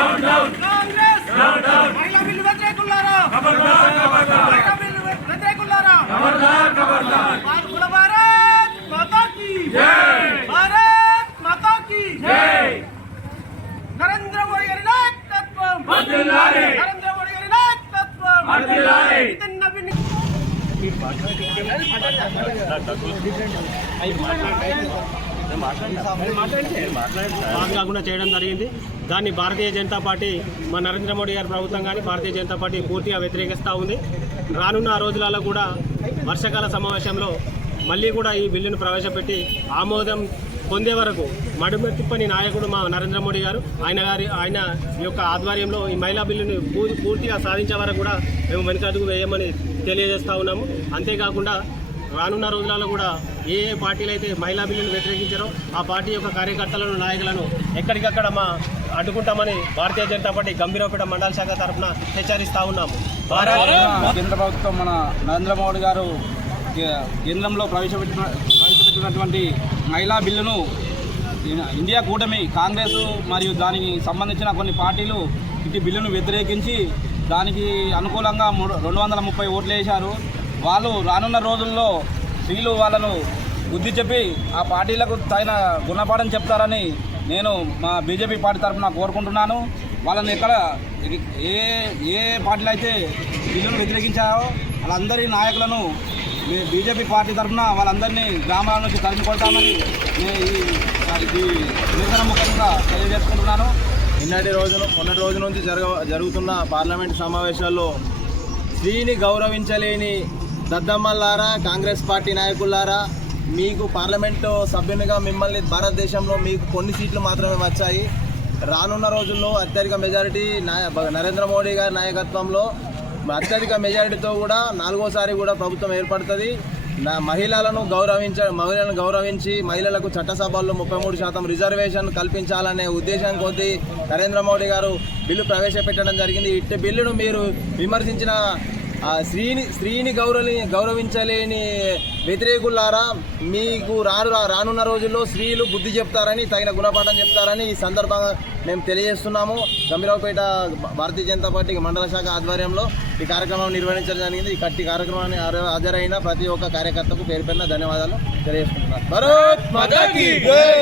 కాంగ్రెస్ మహిళా బిల్లు వ్యతిరేకులారా, మహిళా బిల్లు వ్యతిరేకులారా, కుల భారత్ మాతా కీ జై, భారత్ మాతా కీ జై. నరేంద్ర మోడీ గారి నాయకత్వం వర్ధిల్లాలి, నరేంద్ర మోడీ గారి నాయకత్వం వర్ధిల్లాలి. కాకుండా చేయడం జరిగింది. దాన్ని భారతీయ జనతా పార్టీ, మా నరేంద్ర మోడీ గారి ప్రభుత్వం కానీ భారతీయ జనతా పార్టీ పూర్తిగా వ్యతిరేకిస్తూ ఉంది. రానున్న రోజులలో కూడా వర్షాకాల సమావేశంలో మళ్ళీ కూడా ఈ బిల్లును ప్రవేశపెట్టి ఆమోదం పొందే వరకు మడుమెత్తిప్పని నాయకుడు మా నరేంద్ర మోడీ గారు, ఆయన యొక్క ఆధ్వర్యంలో ఈ మహిళా బిల్లుని పూర్తిగా సాధించే వరకు కూడా మేము వెనుకడుగు వేయమని తెలియజేస్తూ ఉన్నాము. అంతేకాకుండా రానున్న రోజులలో కూడా ఏ పార్టీలు అయితే మహిళా బిల్లును వ్యతిరేకించారో ఆ పార్టీ యొక్క కార్యకర్తలను, నాయకులను ఎక్కడికక్కడ అడ్డుకుంటామని భారతీయ జనతా పార్టీ గంభీరపేట మండల శాఖ తరఫున హెచ్చరిస్తూ ఉన్నాము. కేంద్ర ప్రభుత్వం మన నరేంద్ర మోడీ గారు కేంద్రంలో ప్రవేశపెట్టినటువంటి మహిళా బిల్లును ఇండియా కూటమి కాంగ్రెస్ మరియు దానికి సంబంధించిన కొన్ని పార్టీలు ఇటు బిల్లును వ్యతిరేకించి దానికి అనుకూలంగా 230 ఓట్లు వేశారు. వాళ్ళు రానున్న రోజుల్లో స్త్రీలు వాళ్ళను బుద్ధి చెప్పి ఆ పార్టీలకు తగిన గుణపాఠం చెప్తారని నేను మా బీజేపీ పార్టీ తరఫున కోరుకుంటున్నాను. వాళ్ళని ఎక్కడ ఏ పార్టీలు అయితే బిల్లును వ్యతిరేకించారో వాళ్ళందరి నాయకులను బీజేపీ పార్టీ తరఫున వాళ్ళందరినీ గ్రామాల నుంచి కలిసి కొడతామని ఇది నిరసన ముఖంగా తెలియజేసుకుంటున్నాను. మొన్నటి రోజు నుంచి జరుగుతున్న పార్లమెంట్ సమావేశాల్లో స్త్రీని గౌరవించలేని దద్దమ్మలారా, కాంగ్రెస్ పార్టీ నాయకులారా, మీకు పార్లమెంటు సభ్యునిగా మిమ్మల్ని భారతదేశంలో మీకు కొన్ని సీట్లు మాత్రమే వచ్చాయి. రానున్న రోజుల్లో అత్యధిక మెజారిటీ నరేంద్ర మోడీ గారి నాయకత్వంలో అత్యధిక మెజారిటీతో కూడా 4వ సారి కూడా ప్రభుత్వం ఏర్పడుతుంది. మహిళలను గౌరవించి మహిళలకు చట్టసభల్లో 33% రిజర్వేషన్ కల్పించాలనే ఉద్దేశం కొద్దీ నరేంద్ర మోడీ గారు బిల్లు ప్రవేశపెట్టడం జరిగింది. ఇట్టి బిల్లును మీరు విమర్శించిన స్త్రీని గౌరవించలేని వ్యతిరేకులారా, మీకు రానున్న రోజుల్లో స్త్రీలు బుద్ధి చెప్తారని, తగిన గుణపాఠం చెప్తారని ఈ సందర్భంగా మేము తెలియజేస్తున్నాము. గంభీరావుపేట భారతీయ జనతా పార్టీ మండల శాఖ ఆధ్వర్యంలో ఈ కార్యక్రమం నిర్వహించడం జరిగింది. ఈ కార్యక్రమాన్ని హాజరైన ప్రతి ఒక్క కార్యకర్తకు పేరు పేరున ధన్యవాదాలు తెలియజేస్తున్నాను. భారత్ మాతా కీ జై.